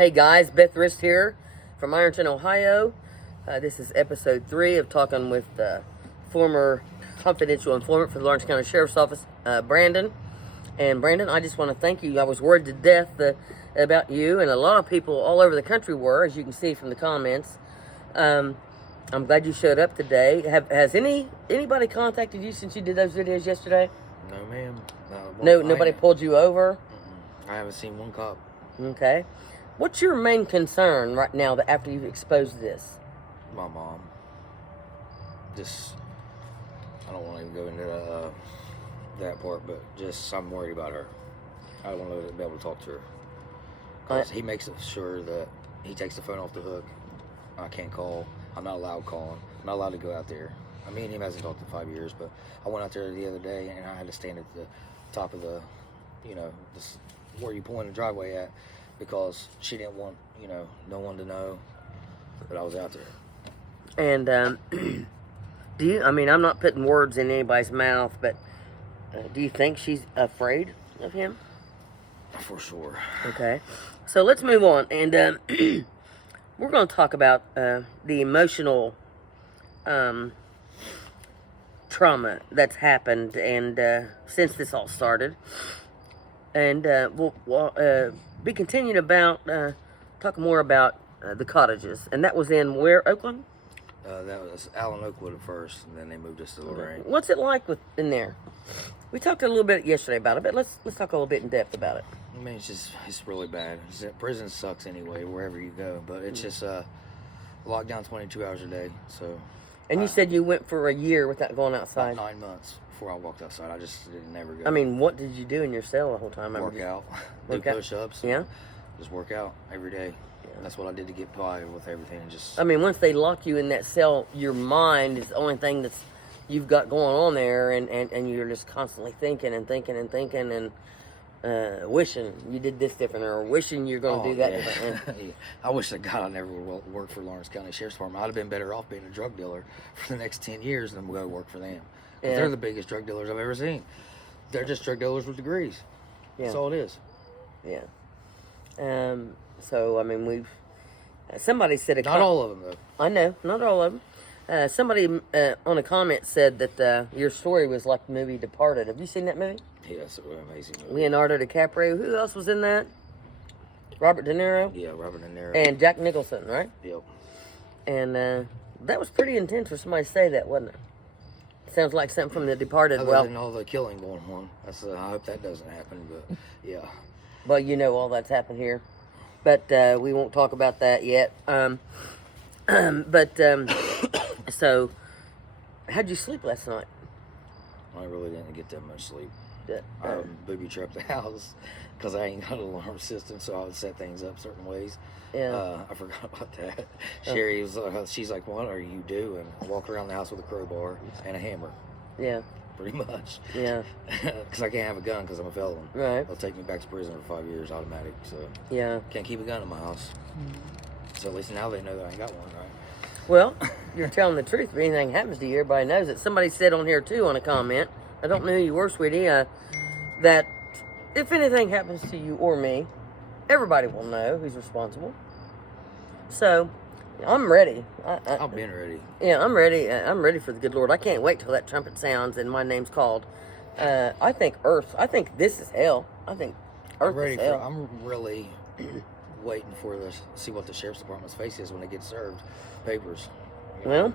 Hey guys, Beth Rist here from Ironton, Ohio. This is episode 3 of talking with former confidential informant for the Lawrence County Sheriff's Office, Brandon. And Brandon, I just want to thank you. I was worried to death about you, and a lot of people all over the country were, as you can see from the comments. I'm glad you showed up today. Has anybody contacted you since you did those videos yesterday? No, ma'am. Nobody pulled you over? I haven't seen one cop. Okay. What's your main concern right now that after you've exposed this? My mom. I don't want to even go into that part, but I'm worried about her. I want to be able to talk to her. Because he makes sure that he takes the phone off the hook. I can't call. I'm not allowed calling. I'm not allowed to go out there. Me and him hasn't talked in 5 years, but I went out there the other day and I had to stand at the top of the, where you pull in the driveway at, because she didn't want, no one to know that I was out there. And do you, I'm not putting words in anybody's mouth, but do you think she's afraid of him? For sure. Okay. So let's move on. And we're going to talk about the emotional trauma that's happened and since this all started. And we'll be continuing about talking more about the cottages. And that was in where, Oakland? That was Allen Oakwood at first, and then they moved us to Lorraine. What's it like in there? We talked a little bit yesterday about it, but let's talk a little bit in depth about it. It's really bad. Prison sucks anyway, wherever you go, but it's just locked down 22 hours a day. So. And you said you went for a year without going outside. About 9 months before I walked outside. I just didn't never go. What did you do in your cell the whole time? Work out, do push-ups. Yeah. Just work out every day. Yeah. That's what I did to get by with everything. Once they lock you in that cell, your mind is the only thing that's you've got going on there, and you're just constantly thinking and wishing you did this different, or wishing you're going to do that different. Yeah. I wish to God I never would work for Lawrence County Sheriff's Department. I'd have been better off being a drug dealer for the next 10 years than go work for them. Yeah. They're the biggest drug dealers I've ever seen. They're just drug dealers with degrees. Yeah. That's all it is. Yeah. So, we've... somebody said... Not all of them, though. I know, not all of them. Somebody on a comment said that your story was like the movie Departed. Have you seen that movie? Yes, it was an amazing movie. Leonardo DiCaprio. Who else was in that? Robert De Niro? Yeah, Robert De Niro. And Jack Nicholson, right? Yep. And that was pretty intense for somebody to say that, wasn't it? Sounds like something from The Departed. Other than all the killing going on. I hope that doesn't happen, but yeah. Well, all that's happened here. But we won't talk about that yet. So, how'd you sleep last night? I really didn't get that much sleep. I booby-trapped the house because I ain't got an alarm system, so I would set things up certain ways. Yeah. I forgot about that. Sherry she's like, "What are you doing?" I walk around the house with a crowbar and a hammer. Yeah. Pretty much. Yeah. Because I can't have a gun because I'm a felon. Right. They'll take me back to prison for 5 years automatic. So. Yeah. Can't keep a gun in my house. So at least now they know that I ain't got one, right? Well, you're telling the truth. If anything happens to you, everybody knows it. Somebody said on here, too, on a comment, I don't know who you were, sweetie, that if anything happens to you or me, everybody will know who's responsible. So, I'm ready. I've been ready. Yeah, I'm ready. I'm ready for the good Lord. I can't wait till that trumpet sounds and my name's called. I think this is hell. I think Earth is hell. I'm really waiting for see what the Sheriff's Department's face is when they get served papers. Well,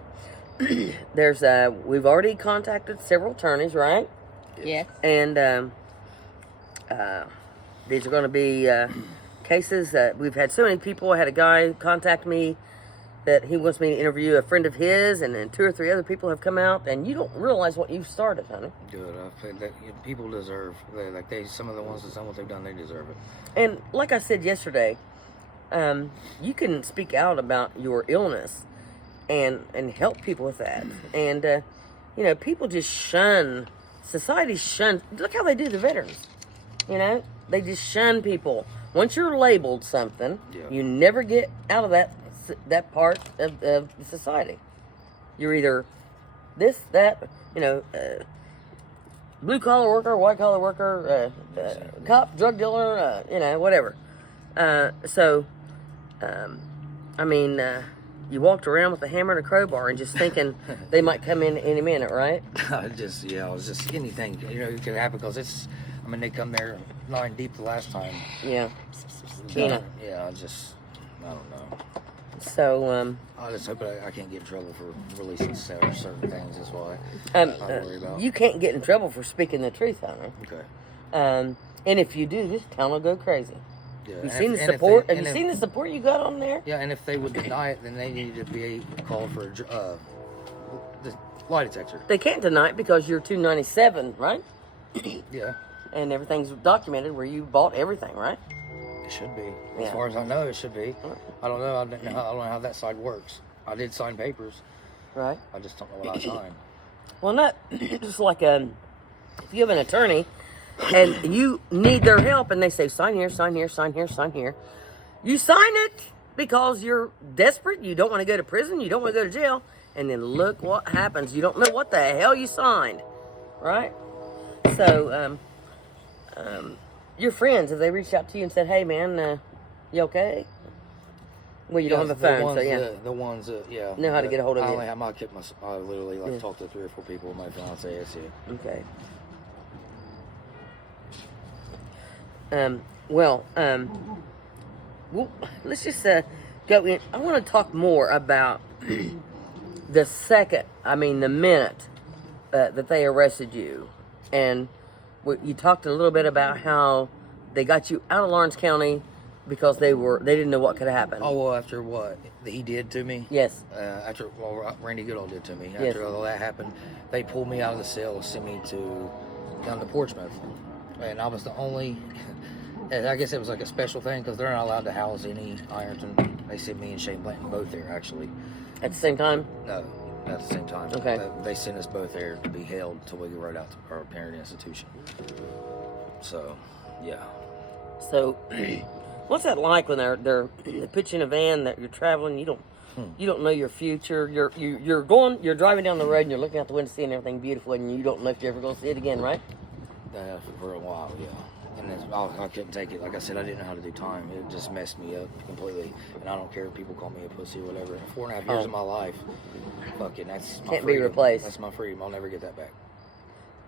there's we've already contacted several attorneys, right? Yes. And these are going to be cases that we've had so many people. I had a guy contact me that he wants me to interview a friend of his, and then 2 or 3 other people have come out, and you don't realize what you've started, honey. Good. I think that people deserve, some of the ones that's done what they've done, they deserve it. And like I said yesterday, you can speak out about your illness and help people with that. And, people just shun, society shun, look how they do the veterans. They just shun people. Once you're labeled something, you never get out of that part of the society. You're either this, that, blue collar worker, white collar worker, cop, drug dealer, whatever. So I mean, you walked around with a hammer and a crowbar and just thinking they might come in any minute, right? I was just anything, it could happen because they come there 9 deep the last time. Yeah. Tina. Yeah, I don't know. So, I just hope I can't get in trouble for releasing certain things. That's why I worry about. You can't get in trouble for speaking the truth, Hunter. Okay. And if you do, this town will go crazy. Yeah. Have you seen the support? Have you seen the support you got on there? Yeah, and if they would deny it, then they need to be called for the lie detector. They can't deny it because you're 297, right? Yeah. And everything's documented where you bought everything, right? It should be. Yeah. As far as I know, it should be. I don't know. I don't know how that side works. I did sign papers. Right. I just don't know what I signed. Well, not just like if you have an attorney and you need their help and they say, sign here, sign here, sign here, sign here. You sign it because you're desperate. You don't want to go to prison. You don't want to go to jail. And then look what happens. You don't know what the hell you signed. Right? So, your friends, have they reached out to you and said, hey, man, you okay? Well, you don't have a phone, so yeah. The ones that, know how to get a hold of you. I literally talked to 3 or 4 people with my fiance. That's it. Okay. Well, let's just go in. I want to talk more about the minute that they arrested you. And you talked a little bit about how they got you out of Lawrence County because they didn't know what could happen. Oh, well, after what he did to me? Yes. After Randy Goodall did to me. Yes. After all that happened, they pulled me out of the cell and sent me down to Portsmouth. And I was the only, and I guess it was like a special thing because they're not allowed to house any Ironton. They sent me and Shane Blanton both there, actually. At the same time? No, at the same time. Okay. They sent us both there to be held until we get right out to our parent institution. So, yeah. So, what's that like when they put you in a van that you're traveling? You don't know your future. You're driving down the road and you're looking out the window seeing everything beautiful and you don't know if you're ever going to see it again, right? For a while, yeah. And I couldn't take it. Like I said, I didn't know how to do time. It just messed me up completely. And I don't care if people call me a pussy or whatever. 4.5 years of my life, fucking, that's my Can't freedom. be replaced. That's my freedom. I'll never get that back.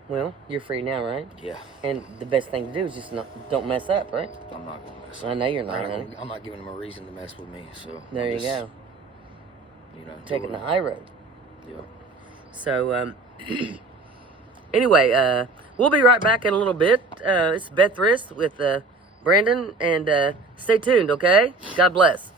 Well, you're free now, right? Yeah. And the best thing to do is just don't mess up, right? I'm not going to mess I know you're not, honey. I'm not giving them a reason to mess with me, so. There you go. Taking the high road. Yeah. So, anyway, we'll be right back in a little bit. It's Beth Rist with Brandon, and stay tuned, okay? God bless.